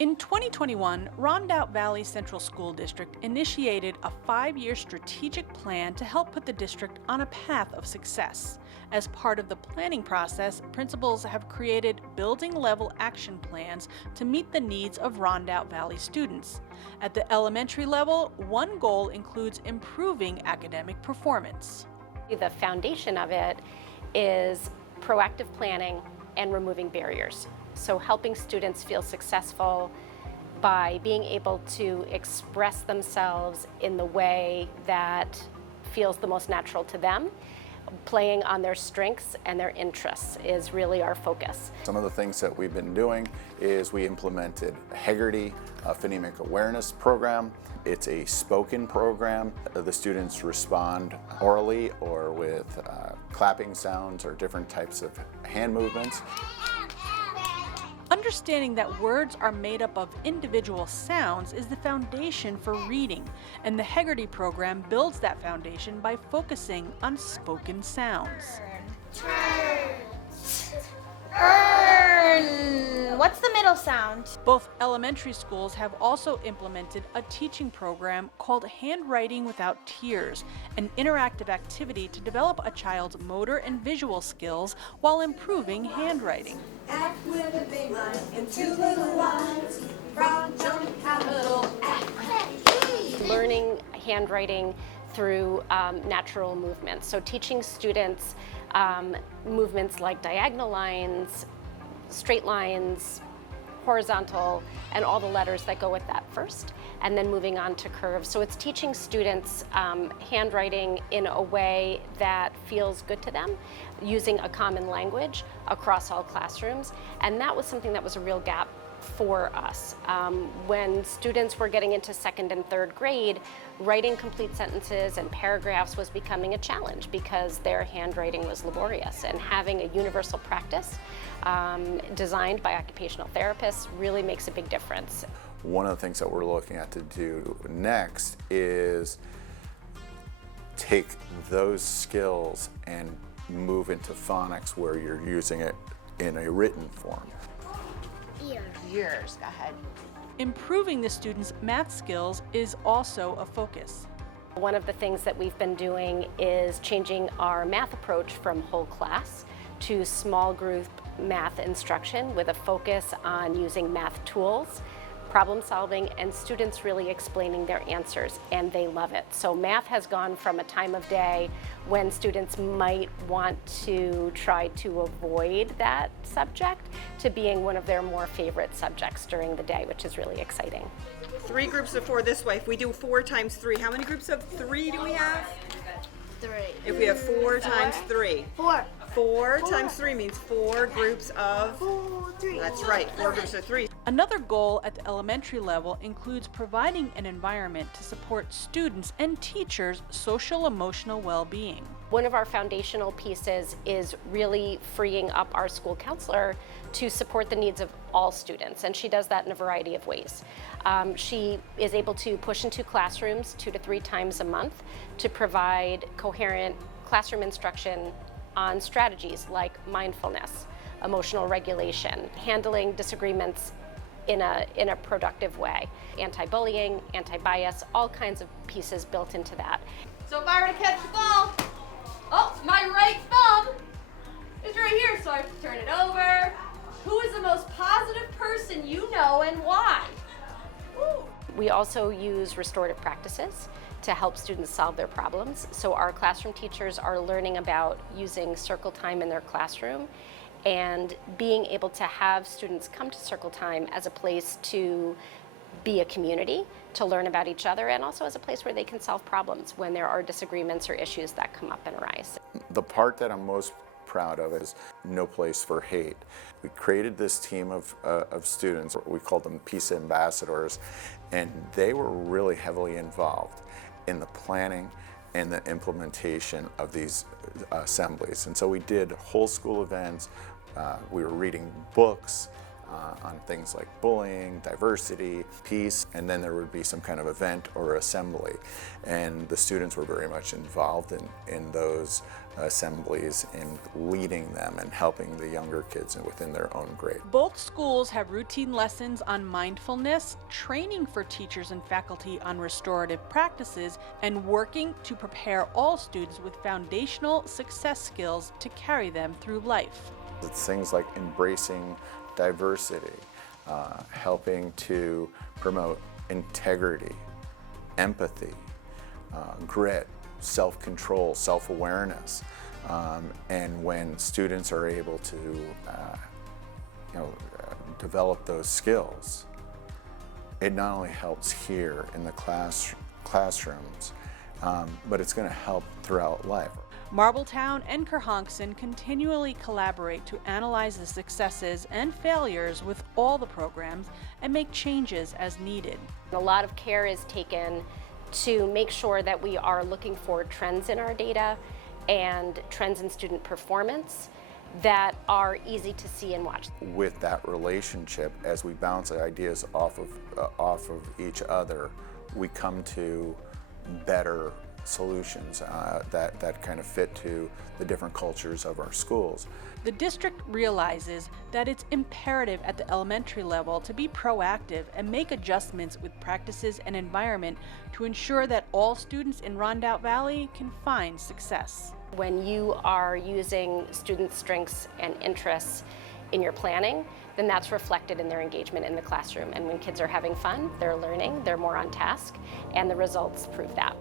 In 2021, Rondout Valley Central School District initiated a 5-year strategic plan to help put the district on a path of success. As part of the planning process, principals have created building-level action plans to meet the needs of Rondout Valley students. At the elementary level, one goal includes improving academic performance. The foundation of it is proactive planning and removing barriers. So helping students feel successful by being able to express themselves in the way that feels the most natural to them. Playing on their strengths and their interests is really our focus. Some of the things that we've been doing is we implemented Heggerty, a phonemic awareness program. It's a spoken program. The students respond orally or with clapping sounds or different types of hand movements. Understanding that words are made up of individual sounds is the foundation for reading, and the Heggerty program builds that foundation by focusing on spoken sounds. What's the middle sound? Both elementary schools have also implemented a teaching program called Handwriting Without Tears, an interactive activity to develop a child's motor and visual skills while improving handwriting. Act with a big line and two little lines. Frog jump capital act. Learning handwriting through natural movements. So teaching students movements like diagonal lines, straight lines, horizontal, and all the letters that go with that first, and then moving on to curves. So it's teaching students handwriting in a way that feels good to them, using a common language across all classrooms, and that was something that was a real gap for us. When students were getting into second and third grade, writing complete sentences and paragraphs was becoming a challenge because their handwriting was laborious, and having a universal practice designed by occupational therapists really makes a big difference. One of the things that we're looking at to do next is take those skills and move into phonics where you're using it in a written form. Years, go ahead. Improving the students' math skills is also a focus. One of the things that we've been doing is changing our math approach from whole class to small group math instruction with a focus on using math tools, problem solving, and students really explaining their answers, and they love it. So math has gone from a time of day when students might want to try to avoid that subject to being one of their more favorite subjects during the day, which is really exciting. 3 groups of 4 this way. If we do 4 times 3, how many groups of 3 do we have? 3. If we have 4 times 3. 4. 4 times 3 means 4 groups of 3. That's right, 4 groups of 3. Another goal at the elementary level includes providing an environment to support students and teachers' social-emotional well-being. One of our foundational pieces is really freeing up our school counselor to support the needs of all students, and she does that in a variety of ways. She is able to push into classrooms 2 to 3 times a month to provide coherent classroom instruction on strategies like mindfulness, emotional regulation, handling disagreements in a productive way, anti-bullying, anti-bias, all kinds of pieces built into that. So if I were to catch the ball, oh, my right thumb is right here, so I have to turn it over. Who is the most positive person you know and why? Woo. We also use restorative practices to help students solve their problems. So our classroom teachers are learning about using circle time in their classroom and being able to have students come to circle time as a place to be a community, to learn about each other, and also as a place where they can solve problems when there are disagreements or issues that come up and arise. The part that I'm most proud of is No Place for Hate. We created this team of students, we called them Peace Ambassadors, and they were really heavily involved in the planning and the implementation of these assemblies. And so we did whole school events, we were reading books, on things like bullying, diversity, peace, and then there would be some kind of event or assembly. And the students were very much involved in those assemblies, in leading them and helping the younger kids within their own grade. Both schools have routine lessons on mindfulness, training for teachers and faculty on restorative practices, and working to prepare all students with foundational success skills to carry them through life. It's things like embracing diversity, helping to promote integrity, empathy, grit, self-control, self-awareness. And when students are able to develop those skills, it not only helps here in the classrooms, but it's going to help throughout life. Marbletown and Kerhonkson continually collaborate to analyze the successes and failures with all the programs and make changes as needed. A lot of care is taken to make sure that we are looking for trends in our data and trends in student performance that are easy to see and watch. With that relationship, as we bounce ideas off of each other, we come to better solutions that kind of fit to the different cultures of our schools. The district realizes that it's imperative at the elementary level to be proactive and make adjustments with practices and environment to ensure that all students in Rondout Valley can find success. When you are using students' strengths and interests in your planning, then that's reflected in their engagement in the classroom. And when kids are having fun, they're learning, they're more on task, and the results prove that.